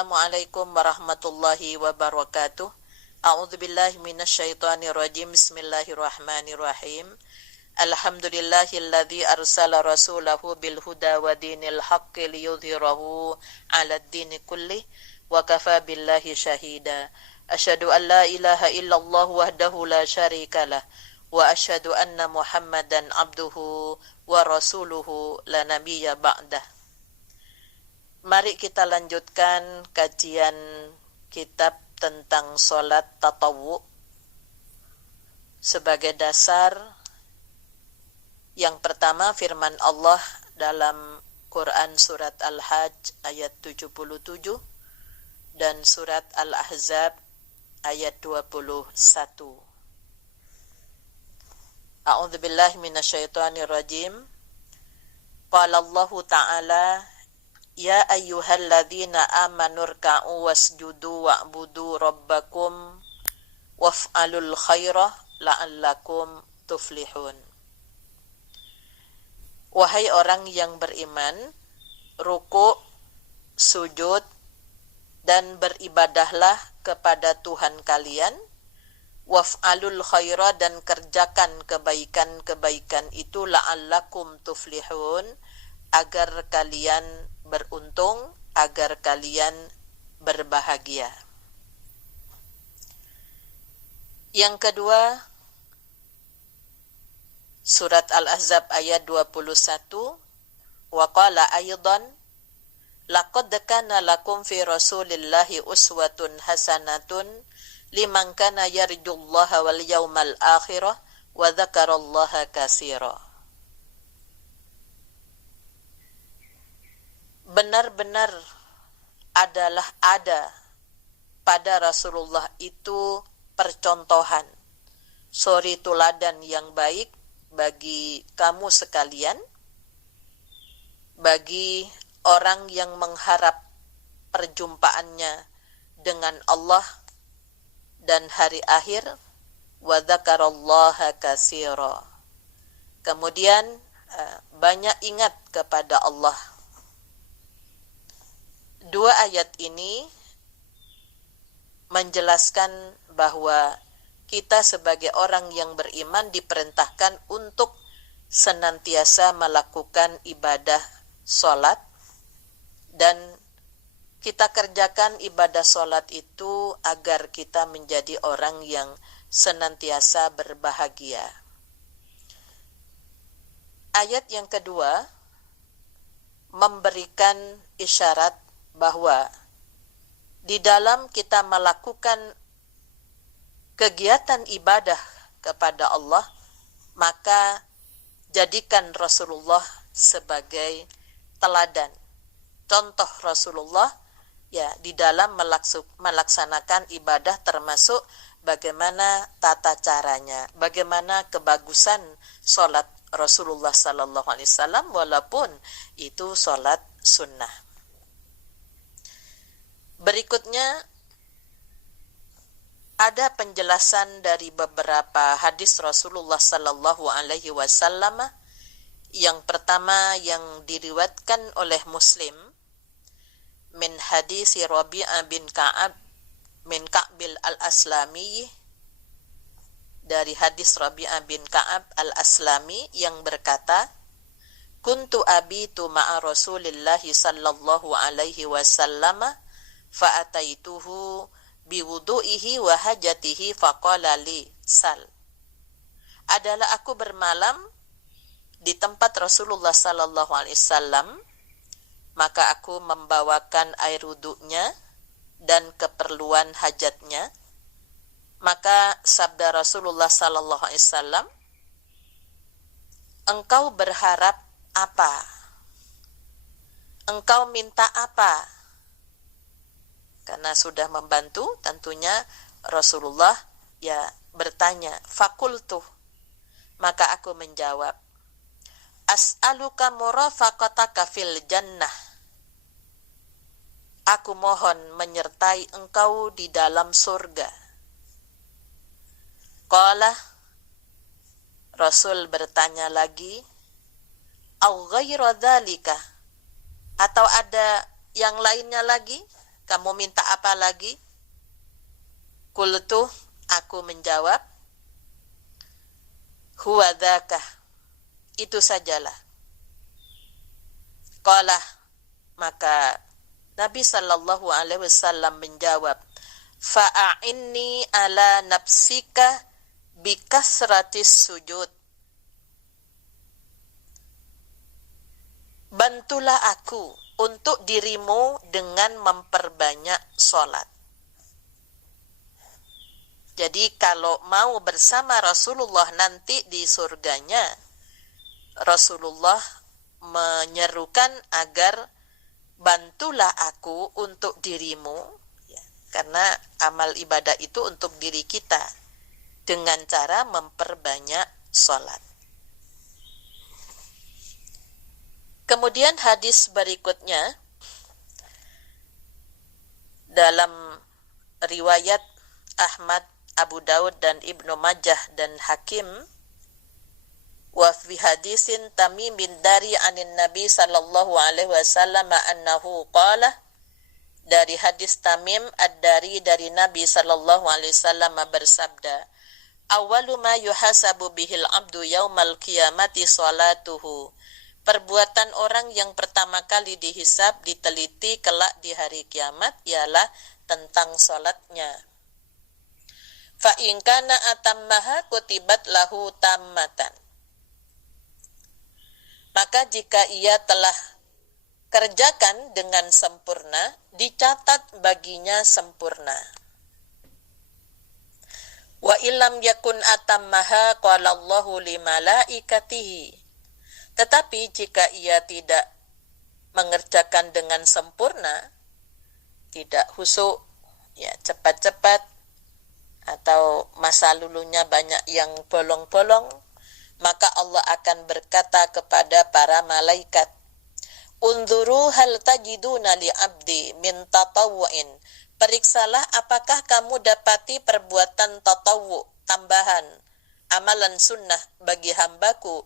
Assalamualaikum warahmatullahi wabarakatuh. A'udzubillahi minasyaitonirrajim. Bismillahirrahmanirrahim. Alhamdulillahilladzi arsala rasulahu bil huda wa dinil haqqi liyudhhirahu 'alad dini kullih wa kafa billahi syahida. Asyhadu an la ilaha illallah wahdahu la syarikalah wa asyhadu anna Muhammadan abduhu wa rasuluhu la nabiyya ba'dah. Mari kita lanjutkan kajian kitab tentang solat tatawwu. Sebagai dasar, yang pertama firman Allah dalam Quran surat Al-Hajj ayat 77 dan surat Al-Ahzab ayat 21. A'udzubillahi minasyaitonirrajim. Qala Allah Ta'ala, ya ayyuhalladzina amanu rka'u wasjudu wa'budu rabbakum waf'alul khairah la'allakum tuflihun. Wahai orang yang beriman, ruku, sujud, dan beribadahlah kepada Tuhan kalian, waf'alul khairah, dan kerjakan kebaikan-kebaikan itu la'allakum tuflihun, agar kalian beruntung, agar kalian berbahagia. Yang kedua, surat Al-Ahzab ayat 21, wa qala aydan laqad kana lakum fi rasulillahi uswatun hasanatun liman kana yarjullaha wal yawmal akhirah wa dzakarallaha katsira. Benar-benar adalah ada pada Rasulullah itu percontohan, suri tuladan yang baik bagi kamu sekalian, bagi orang yang mengharap perjumpaannya dengan Allah dan hari akhir, wa dzakarallaha katsira. Kemudian banyak ingat kepada Allah. Dua ayat ini menjelaskan bahwa kita sebagai orang yang beriman diperintahkan untuk senantiasa melakukan ibadah sholat, dan kita kerjakan ibadah sholat itu agar kita menjadi orang yang senantiasa berbahagia. Ayat yang kedua memberikan isyarat bahwa di dalam kita melakukan kegiatan ibadah kepada Allah, maka jadikan Rasulullah sebagai teladan, contoh Rasulullah ya di dalam melaksanakan ibadah, termasuk bagaimana tata caranya, bagaimana kebagusan sholat Rasulullah sallallahu alaihi wasallam walaupun itu sholat sunnah. Berikutnya ada penjelasan dari beberapa hadis Rasulullah sallallahu alaihi wasallam. Yang pertama yang diriwayatkan oleh Muslim min hadis Rabi'ah bin Ka'ab min Ka'bil al-Aslami, dari hadis Rabi'ah bin Ka'ab al-Aslami yang berkata, kuntu abitu ma'a Rasulillahi sallallahu alaihi wasallam fa'ataituhu biwudu'ihi wa hajatihi faqala li sal. Adalah aku bermalam di tempat Rasulullah sallallahu alaihi wasallam, maka aku membawakan air wudunya dan keperluan hajatnya. Maka sabda Rasulullah sallallahu alaihi wasallam, engkau berharap apa? Engkau minta apa? Karena sudah membantu, tentunya Rasulullah ya bertanya, fakultu, maka aku menjawab, as'aluka murafaqataka fil jannah. Aku mohon menyertai engkau di dalam surga. Qala, Rasul bertanya lagi, au ghairu dzalika, atau ada yang lainnya lagi? Kamu minta apa lagi? Qultu, aku menjawab, huwa dzaka, itu sajalah. Qala, maka Nabi sallallahu alaihi wasallam menjawab, fa'inni ala nafsika bikasratis sujud. Bantulah aku untuk dirimu dengan memperbanyak sholat. Jadi kalau mau bersama Rasulullah nanti di surganya, Rasulullah menyerukan agar bantulah aku untuk dirimu, ya, karena amal ibadah itu untuk diri kita dengan cara memperbanyak sholat. Kemudian hadis berikutnya dalam riwayat Ahmad, Abu Daud dan Ibnu Majah dan Hakim, wa fi hadisin Tamim bin Dari anin Nabi sallallahu alaihi wasallam annahu qala, dari hadis Tamim ad-Dari dari Nabi sallallahu alaihi wasallam bersabda, awwalu ma yuhasabu bihil abdu yaumal qiyamati salatuhu. Perbuatan orang yang pertama kali dihisab, diteliti kelak di hari kiamat ialah tentang salatnya. Fa in kana atammaha kutibat lahu tammatan. Maka jika ia telah kerjakan dengan sempurna, dicatat baginya sempurna. Wa illam yakun atammaha qala Allahu li malaikatihi. Tetapi jika ia tidak mengerjakan dengan sempurna, tidak khusyuk, ya cepat-cepat, atau masa lulunya banyak yang bolong-bolong, maka Allah akan berkata kepada para malaikat, unzuru hal tajiduna li abdi min tatawwu'in. Periksalah apakah kamu dapati perbuatan tatawwu, tambahan, amalan sunnah bagi hambaku,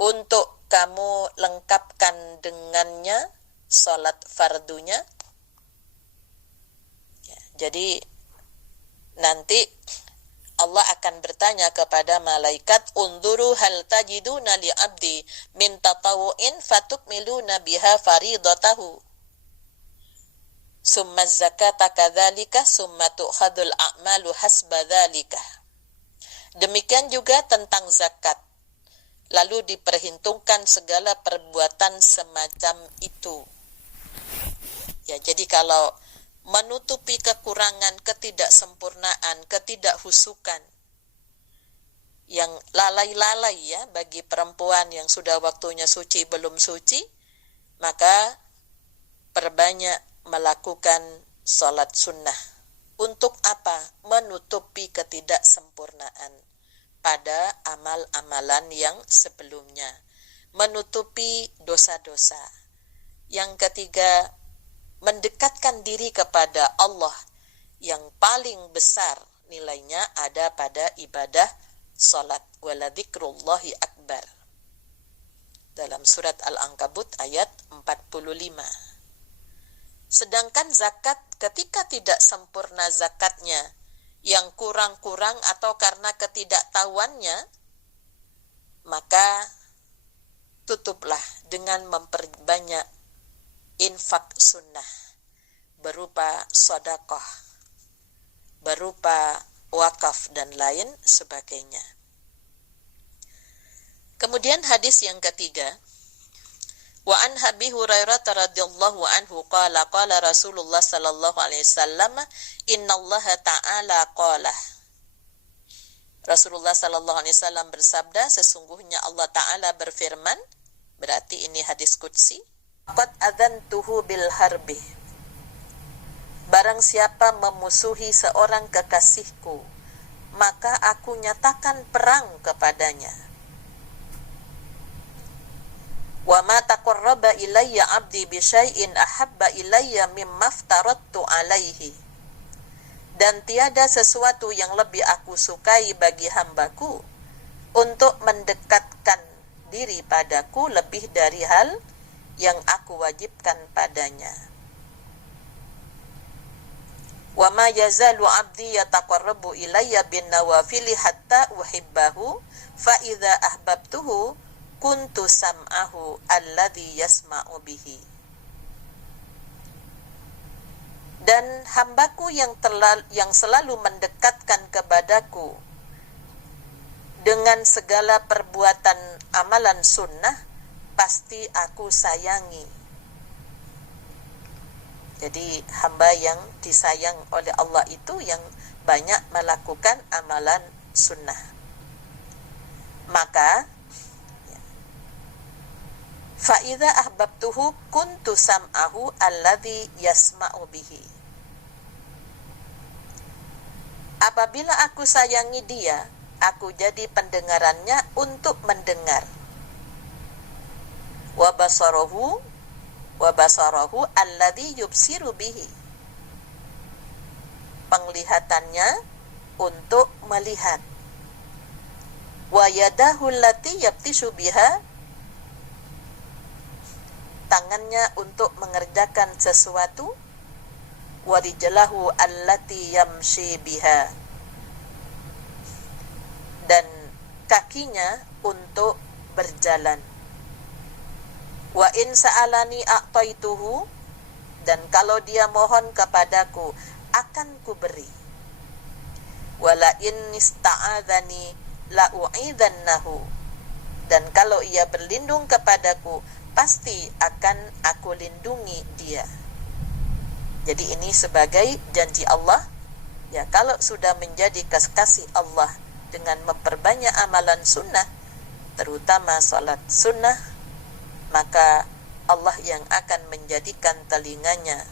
untuk kamu lengkapkan dengannya salat fardunya. Ya, jadi nanti Allah akan bertanya kepada malaikat, unzuru hal tajiduna li abdi min tatawu'in fatukmiluna biha faridatahu summa zakata kadzalika summa tu'khadul a'malu hasba dzalika. Demikian juga tentang zakat, lalu diperhitungkan segala perbuatan semacam itu. Ya, jadi kalau menutupi kekurangan, ketidaksempurnaan, ketidakhusukan yang lalai-lalai ya bagi perempuan yang sudah waktunya suci belum suci, maka perbanyak melakukan sholat sunnah. Untuk apa? Menutupi ketidaksempurnaan pada amal-amalan yang sebelumnya, menutupi dosa-dosa. Yang ketiga, mendekatkan diri kepada Allah yang paling besar nilainya ada pada ibadah salat. Waladzikrullahi akbar. Dalam surat Al-Ankabut ayat 45. Sedangkan zakat, ketika tidak sempurna zakatnya, yang kurang-kurang atau karena ketidaktahuannya, maka tutuplah dengan memperbanyak infak sunnah berupa sedekah, berupa wakaf dan lain sebagainya. Kemudian hadis yang ketiga, wa an Abi Hurairah radhiyallahu anhu qala qala Rasulullah sallallahu alaihi wasallam innallaha ta'ala qala. Rasulullah sallallahu alaihi wasallam bersabda, sesungguhnya Allah taala berfirman, berarti ini hadis qudsi, qad adzantuhu bil harbi. Barang siapa memusuhi seorang kekasihku, maka aku nyatakan perang kepadanya. Wa ma taqarraba ilayya 'abdi bi syai'in ahabba ilayya mimma aftaradtu 'alaihi. Dan tiada sesuatu yang lebih aku sukai bagi hambaku untuk mendekatkan diri padaku lebih dari hal yang aku wajibkan padanya. wa ma yazalu 'abdi yataqarrabu ilayya bin nawafili hatta uhibbahu fa idza ahbabtuhu kuntu sam'ahu alladhi yasma'u bihi. Dan hambaku yang selalu mendekatkan kepadaku dengan segala perbuatan amalan sunnah, pasti aku sayangi. Jadi hamba yang disayang oleh Allah itu yang banyak melakukan amalan sunnah. Maka fa idza ahbabtuhu kuntu sam'ahu alladhi yasma'u bihi. Apabila aku sayangi dia, aku jadi pendengarannya untuk mendengar. Wa basarahu alladhi yubsiru bihi. Penglihatannya untuk melihat. Wa yadahu allati yabtishu biha. Tangannya untuk mengerjakan sesuatu. Wa rijlahu allati yamshi biha. Dan kakinya untuk berjalan. Wa in sa'alani a'taituhu, dan kalau dia mohon kepadaku akan kuberi. Wala in ista'adzani la'u'idzannahu, dan kalau ia berlindung kepadaku pasti akan aku lindungi dia. Jadi ini sebagai janji Allah. Ya, kalau sudah menjadi kekasih Allah dengan memperbanyak amalan sunnah, terutama salat sunnah, maka Allah yang akan menjadikan telinganya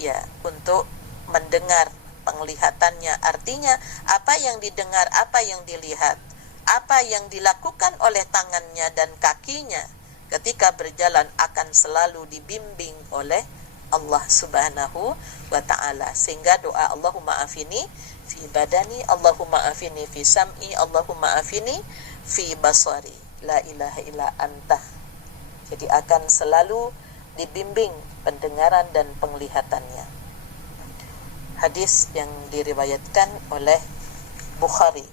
ya untuk mendengar, penglihatannya. Artinya apa yang didengar, apa yang dilihat, apa yang dilakukan oleh tangannya dan kakinya ketika berjalan akan selalu dibimbing oleh Allah Subhanahu wa ta'ala. Sehingga doa Allahumma afini fi badani, Allahumma afini fi sam'i, Allahumma afini fi basari, la ilaha illa anta. Jadi akan selalu dibimbing pendengaran dan penglihatannya. Hadis yang diriwayatkan oleh Bukhari.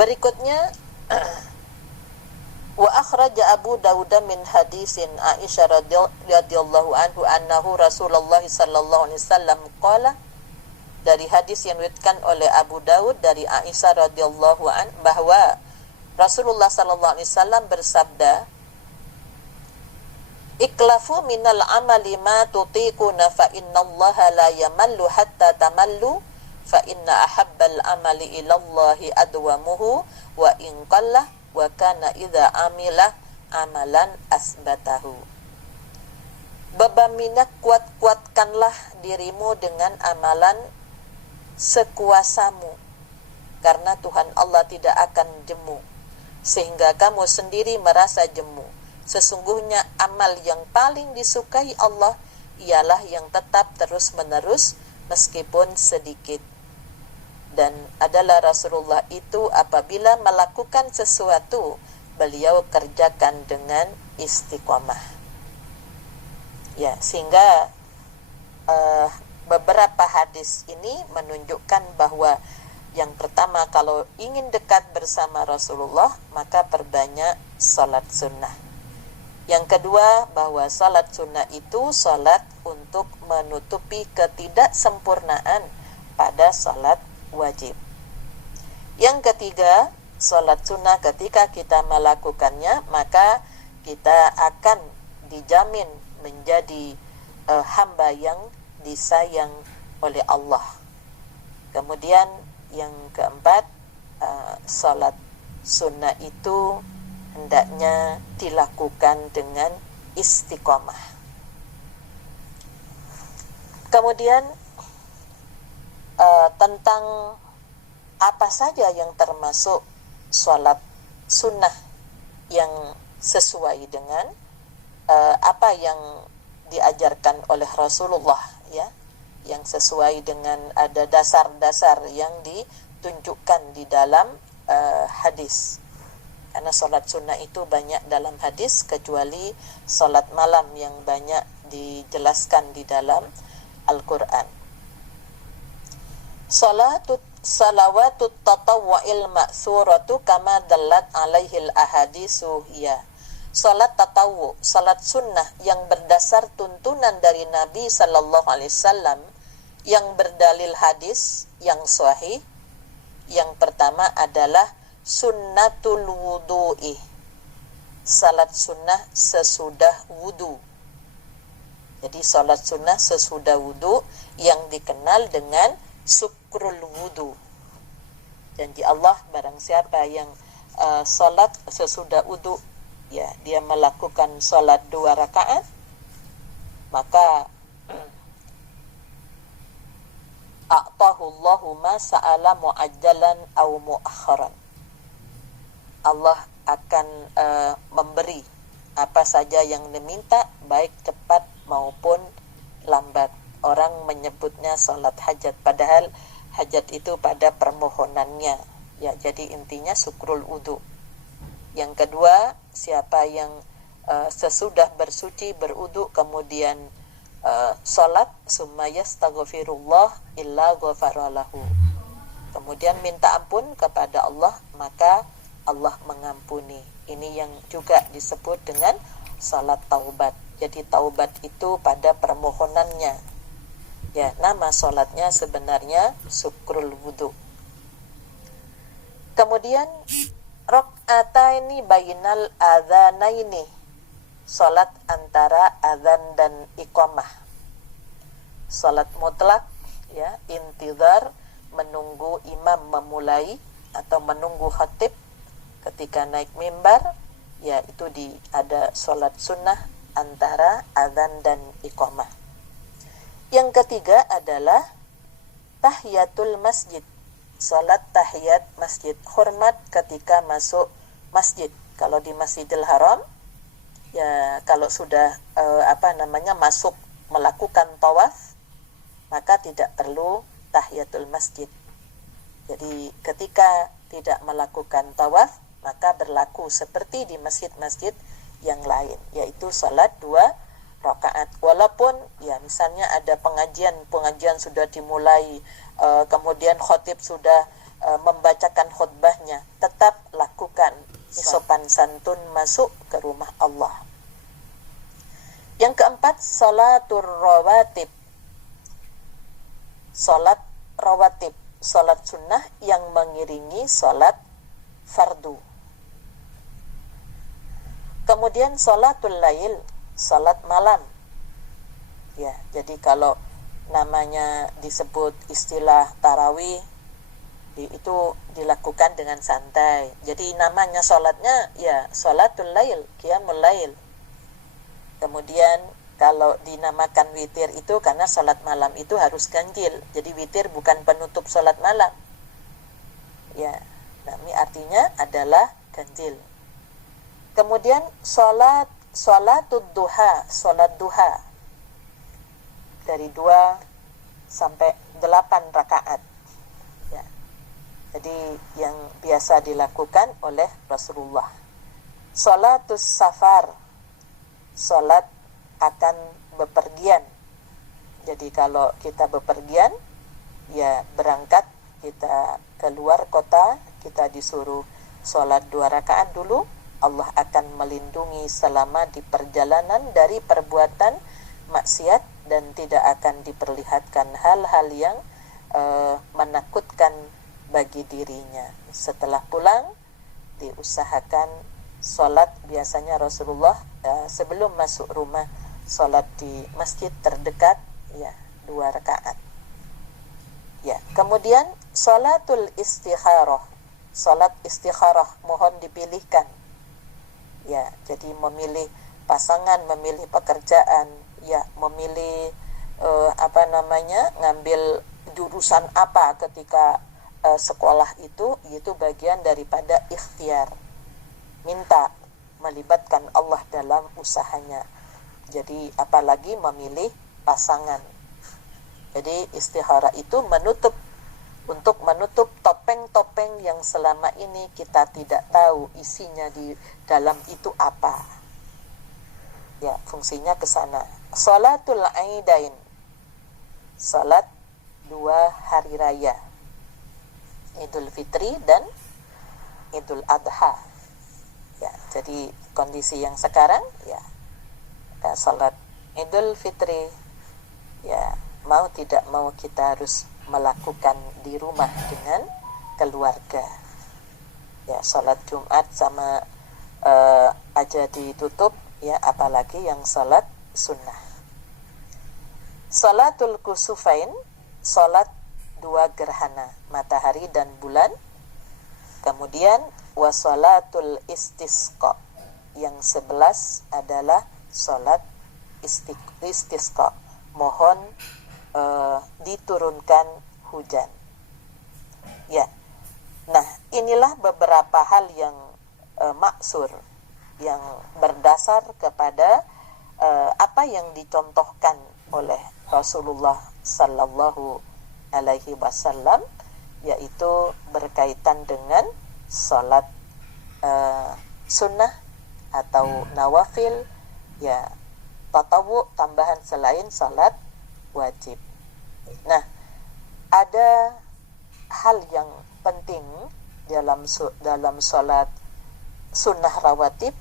Berikutnya wa akhraja Abu Dawud min hadisin Aisyah radhiyallahu anhu annahu Rasulullah sallallahu alaihi wasallam qala, dari hadis yang diriwayatkan oleh Abu Dawud dari Aisyah radhiyallahu an bahwa Rasulullah sallallahu alaihi wasallam bersabda, iklafu minal amali ma tutiquna fa innallaha la yamallu hatta tamallu fa inna ahabbal amali ilallahi adwamuhu wa in qalla wa kana idza amila amalan asbatahu. Babamina, kuatkanlah dirimu dengan amalan sekuasamu, karena Tuhan Allah tidak akan jemu sehingga kamu sendiri merasa jemu. Sesungguhnya amal yang paling disukai Allah ialah yang tetap terus-menerus meskipun sedikit. Dan adalah Rasulullah itu apabila melakukan sesuatu, beliau kerjakan dengan istiqomah. Ya, sehingga beberapa hadis ini menunjukkan bahwa yang pertama, kalau ingin dekat bersama Rasulullah, maka perbanyak salat sunnah. Yang kedua, bahwa salat sunnah itu salat untuk menutupi ketidaksempurnaan pada salat wajib. Yang ketiga, salat sunnah ketika kita melakukannya, maka kita akan dijamin menjadi hamba yang disayang oleh Allah. Kemudian yang keempat, salat sunnah itu hendaknya dilakukan dengan istiqomah. Kemudian tentang apa saja yang termasuk salat sunnah yang sesuai dengan apa yang diajarkan oleh Rasulullah, ya, yang sesuai dengan ada dasar-dasar yang ditunjukkan di dalam hadis. Karena salat sunnah itu banyak dalam hadis, kecuali salat malam yang banyak dijelaskan di dalam Al-Quran. Salawatut tatawwa'il ma'thuratu kama dallat alaihil ahadisu ya. Salat tatawwu, salat sunnah yang berdasar tuntunan dari Nabi sallallahu alaihi wasallam yang berdalil hadis yang sahih. Yang pertama adalah sunnatul wudu'i, salat sunnah sesudah wudu. Jadi salat sunnah sesudah wudu yang dikenal dengan sukrul wudu. Janji Allah, barang siapa yang salat sesudah wudu, ya dia melakukan salat 2 rakaat, maka a'tahullahu ma sa'ala mu'ajjalan aw mu'akharan. Allah akan memberi apa saja yang diminta, baik cepat maupun lambat. Orang menyebutnya salat hajat, padahal hajat itu pada permohonannya. Ya, jadi intinya sukrul wudu. Yang kedua, siapa yang sesudah bersuci berwudu kemudian salat, summa yastaghfirullah illa ghafaralahu, kemudian minta ampun kepada Allah, maka Allah mengampuni. Ini yang juga disebut dengan salat taubat. Jadi taubat itu pada permohonannya. Ya, nama salatnya sebenarnya sukrul wudu. Kemudian rakaataini bainal adzanaini, salat antara azan dan iqamah. Salat mutlak, ya, intizar, menunggu imam memulai atau menunggu khatib ketika naik mimbar, ya itu ada salat sunnah antara azan dan iqamah. Yang ketiga adalah tahiyatul masjid, salat tahiyat masjid, hormat ketika masuk masjid. Kalau di Masjidil Haram, ya kalau sudah masuk melakukan tawaf, maka tidak perlu tahiyatul masjid. Jadi ketika tidak melakukan tawaf, maka berlaku seperti di masjid-masjid yang lain, yaitu salat 2 rakaat. Walaupun ya misalnya ada pengajian sudah dimulai, kemudian khatib sudah membacakan khutbahnya, tetap lakukan sopan santun masuk ke rumah Allah. Yang keempat, salatur rawatib, salat rawatib, salat sunnah yang mengiringi salat fardu. Kemudian salatul lail, salat malam. Ya, jadi kalau namanya disebut istilah tarawih, itu dilakukan dengan santai. Jadi namanya salatnya ya salatul lail, qiyamul lail. Kemudian kalau dinamakan witir itu karena salat malam itu harus ganjil. Jadi witir bukan penutup salat malam. Ya, ini artinya adalah ganjil. Kemudian salatud duha, salat duha dari 2 sampai 8 rakaat. Ya. Jadi yang biasa dilakukan oleh Rasulullah. Salatus safar, salat akan bepergian. Jadi kalau kita bepergian, ya berangkat, kita keluar kota, kita disuruh salat 2 rakaat dulu. Allah akan melindungi selama di perjalanan dari perbuatan maksiat dan tidak akan diperlihatkan hal-hal yang menakutkan bagi dirinya. Setelah pulang diusahakan salat, biasanya Rasulullah sebelum masuk rumah salat di masjid terdekat, ya 2 rakaat. Ya, kemudian salatul istikharah, salat istikharah, mohon dipilihkan. Ya, jadi memilih pasangan, memilih pekerjaan, ya memilih ngambil jurusan apa ketika sekolah itu bagian daripada ikhtiar. Minta melibatkan Allah dalam usahanya. Jadi apalagi memilih pasangan. Jadi istikharah itu untuk menutup topeng-topeng yang selama ini kita tidak tahu isinya di dalam itu apa. Ya, fungsinya ke sana. Salatul Aidain, salat dua hari raya, Idul Fitri dan Idul Adha. Ya, jadi kondisi yang sekarang ya, salat Idul Fitri ya, mau tidak mau kita harus melakukan di rumah dengan keluarga. Ya, salat Jumat sama aja ditutup ya, apalagi yang salat sunnah. Salatul kusufain, salat dua gerhana matahari dan bulan. Kemudian wasalatul istisqa, yang 11 adalah salat istisqa, mohon diturunkan hujan. Ya, nah inilah beberapa hal yang maksur, yang berdasar kepada apa yang dicontohkan oleh Rasulullah Sallallahu Alaihi Wasallam, yaitu berkaitan dengan salat sunnah atau nawafil, ya, tatawu, tambahan selain salat wajib. Nah, ada hal yang penting dalam salat sunnah rawatib,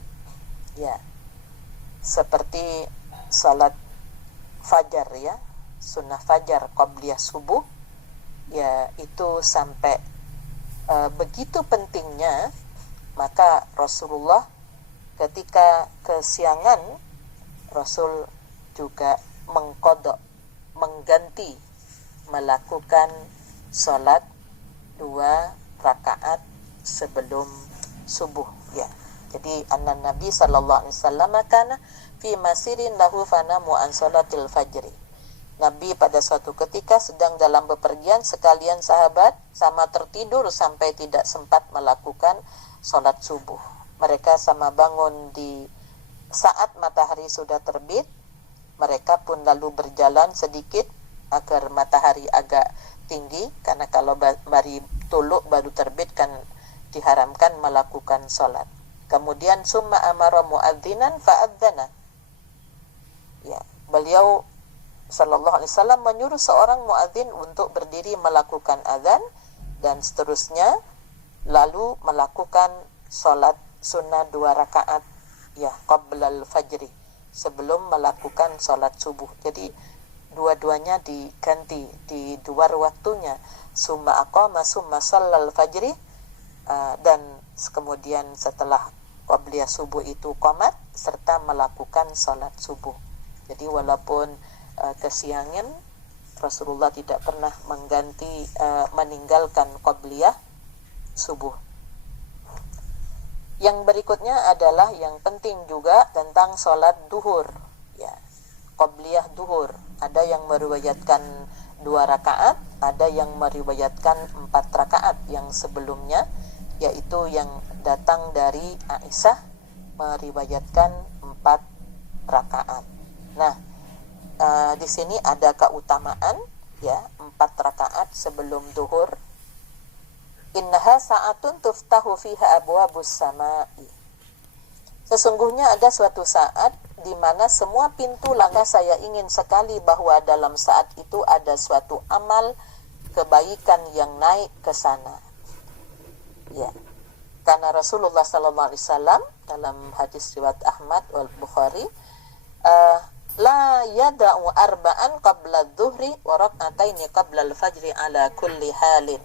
ya, seperti salat fajar, ya, sunnah fajar qabliyah subuh, ya, itu sampai begitu pentingnya. Maka Rasulullah ketika kesiangan, Rasul juga mengqadha, mengganti, melakukan salat dua rakaat sebelum subuh, ya. Jadi anna Nabi sallallahu alaihi wasallam kana fi masirin lahu fanamu an salatil fajri. Nabi pada suatu ketika sedang dalam bepergian, sekalian sahabat sama tertidur sampai tidak sempat melakukan salat subuh. Mereka sama bangun di saat matahari sudah terbit. Mereka pun lalu berjalan sedikit agar matahari agak tinggi, karena kalau baru tuluk baru terbit kan diharamkan melakukan salat. Kemudian summa amara muadzinan fa'adzana. Ya, beliau sallallahu alaihi wasallam menyuruh seorang muadzin untuk berdiri melakukan azan, dan seterusnya lalu melakukan salat sunnah dua rakaat, ya, qablal fajri, sebelum melakukan salat subuh. Jadi dua-duanya diganti di luar waktunya. Summa aqama summa shallal fajri, dan kemudian setelah qabliyah subuh itu qomat serta melakukan salat subuh. Jadi walaupun kesiangan, Rasulullah tidak pernah mengganti meninggalkan qabliyah subuh. Yang berikutnya adalah yang penting juga tentang salat duhur, ya, qabliyah duhur. Ada yang meriwayatkan 2 rakaat, ada yang meriwayatkan 4 rakaat yang sebelumnya, yaitu yang datang dari Aisyah meriwayatkan 4 rakaat. Nah, di sini ada keutamaan, ya, 4 rakaat sebelum duhur. Innaha sa'atun tuftahu fiha abwabus sama'i. Sesungguhnya ada suatu saat di mana semua pintu langkah. Saya ingin sekali bahwa dalam saat itu ada suatu amal kebaikan yang naik ke sana. Ya. Karena Rasulullah sallallahu alaihi wasallam dalam hadis riwayat Ahmad wal Bukhari, la yada'u arba'an qabla adh-dhuhri wa rak'ataini qabla al-fajri ala kulli halin.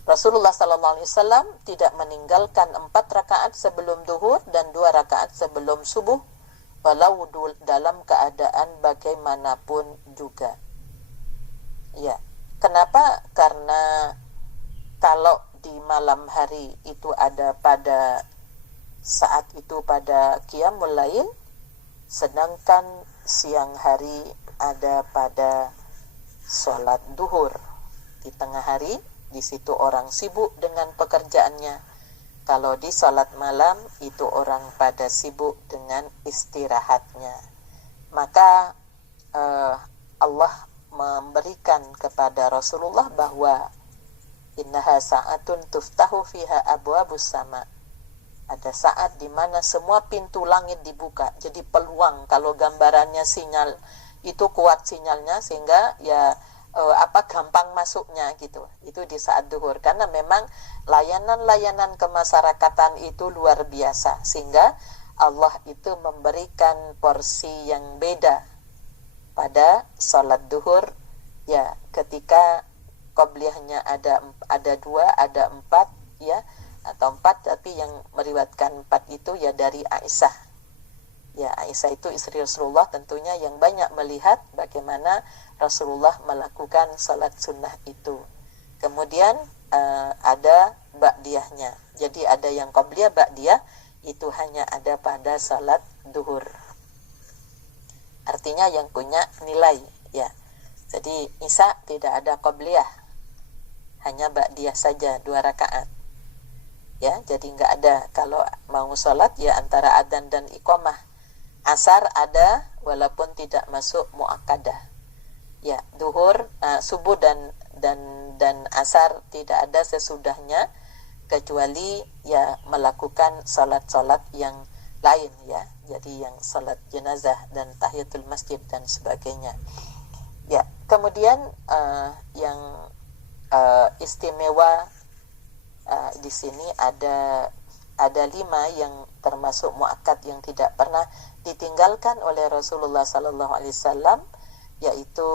Rasulullah sallallahu alaihi wasallam tidak meninggalkan 4 rakaat sebelum duhur dan 2 rakaat sebelum subuh, walau dalam keadaan bagaimanapun juga. Ya, kenapa? Karena kalau di malam hari itu ada pada saat itu pada qiyamul lail, sedangkan siang hari ada pada sholat duhur. Di tengah hari, di situ orang sibuk dengan pekerjaannya. Kalau di sholat malam, itu orang pada sibuk dengan istirahatnya. Maka Allah memberikan kepada Rasulullah bahwa innaha sa'atun tuftahu fiha abwabus sama. Ada saat di mana semua pintu langit dibuka, jadi peluang kalau gambarannya sinyal itu kuat sinyalnya sehingga ya gampang masuknya gitu. Itu di saat duhur karena memang layanan-layanan kemasyarakatan itu luar biasa sehingga Allah itu memberikan porsi yang beda pada sholat duhur ya, ketika qobliyahnya ada dua, ada empat ya, atau empat, tapi yang meriwayatkan empat itu ya dari Aisyah. Ya, Aisyah itu istri Rasulullah tentunya yang banyak melihat bagaimana Rasulullah melakukan salat sunnah itu. Kemudian ada ba'diyahnya. Jadi ada yang qobliyah, ba'diyah itu hanya ada pada salat duhur. Artinya yang punya nilai ya. Jadi Isya tidak ada qobliyah, hanya ba'diyah saja 2 rakaat. Ya, jadi nggak ada. Kalau mau sholat ya antara adzan dan iqamah. Asar ada walaupun tidak masuk muakkadah. Ya, duhur, subuh dan asar tidak ada sesudahnya kecuali ya melakukan sholat-sholat yang lain ya. Jadi yang sholat jenazah dan tahiyatul masjid dan sebagainya. Ya, kemudian yang istimewa di sini ada 5 yang termasuk muakkad yang tidak pernah ditinggalkan oleh Rasulullah sallallahu alaihi wasallam, yaitu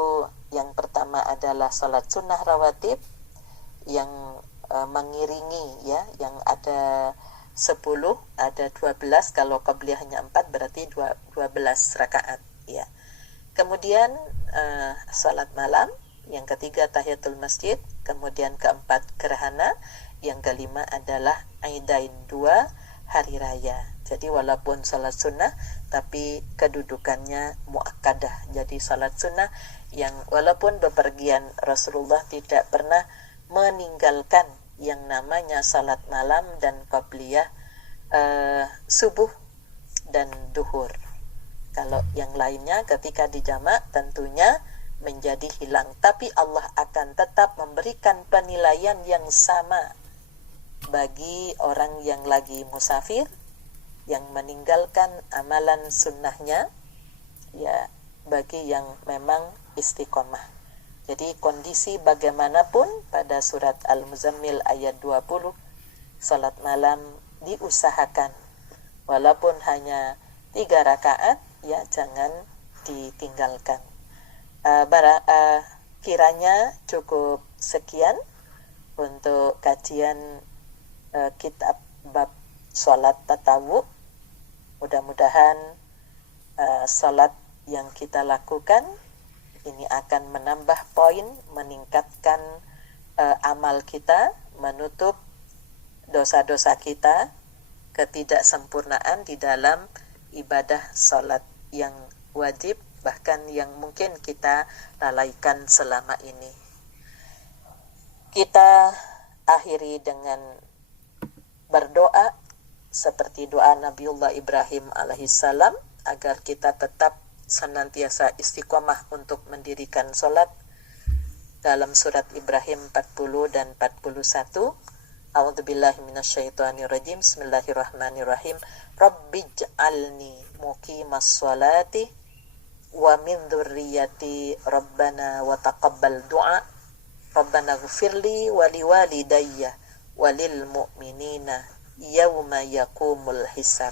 yang pertama adalah salat sunnah rawatib yang mengiringi ya, yang ada 10, ada 12, kalau qabliyahnya 4 berarti 12 rakaat ya. Kemudian salat malam, yang ketiga tahiyatul masjid, kemudian keempat gerhana, yang kelima adalah Aidain 2 hari raya. Jadi walaupun salat sunnah tapi kedudukannya muakkadah. Jadi salat sunnah yang walaupun bepergian Rasulullah tidak pernah meninggalkan yang namanya salat malam dan qabliyah subuh dan duhur. Kalau yang lainnya ketika dijamak tentunya menjadi hilang, tapi Allah akan tetap memberikan penilaian yang sama bagi orang yang lagi musafir yang meninggalkan amalan sunnahnya ya, bagi yang memang istiqomah. Jadi kondisi bagaimanapun pada surat Al-Muzammil ayat 20, salat malam diusahakan walaupun hanya 3 rakaat ya, jangan ditinggalkan. Kiranya cukup sekian untuk kajian kitab bab salat tatawu. Mudah-mudahan salat yang kita lakukan ini akan menambah poin, meningkatkan amal kita, menutup dosa-dosa kita, ketidaksempurnaan di dalam ibadah salat yang wajib, bahkan yang mungkin kita lalaikan selama ini. Kita akhiri dengan berdoa seperti doa Nabiullah Ibrahim alaihissalam agar kita tetap senantiasa istiqomah untuk mendirikan sholat dalam surat Ibrahim 40 dan 41. A'udzubillahi minasyaitonirrajim. Bismillahirrahmanirrahim. Rabbij'alni muqimas sholati wa min dzurriyyati rabbana wa taqabbal du'a. Rabbana ighfirli wa liwalidayya walil mu'minina yauma yaqumul hisab.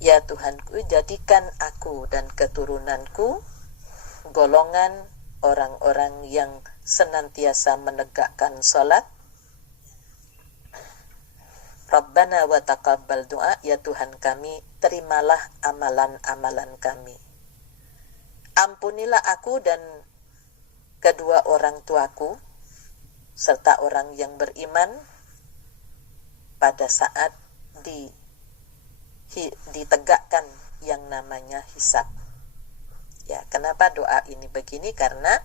Ya Tuhanku, jadikan aku dan keturunanku golongan orang-orang yang senantiasa menegakkan salat. Rabbana wa taqabbal du'a, ya Tuhan kami, terimalah amalan-amalan kami. Ampunilah aku dan kedua orang tuaku serta orang yang beriman pada saat ditegakkan yang namanya hisab. Ya, kenapa doa ini begini? Karena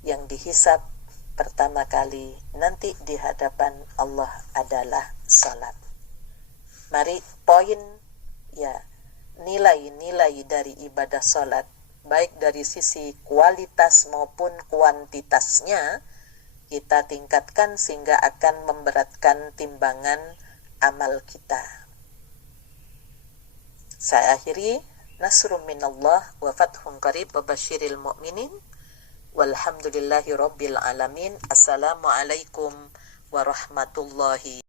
yang dihisab pertama kali nanti di hadapan Allah adalah salat. Mari poin ya, nilai-nilai dari ibadah salat baik dari sisi kualitas maupun kuantitasnya kita tingkatkan sehingga akan memberatkan timbangan amal kita. Saya akhiri, nasrun minallah wa fathun qarib wa basyiril mu'minin walhamdulillahi rabbil alamin. Assalamualaikum warahmatullahi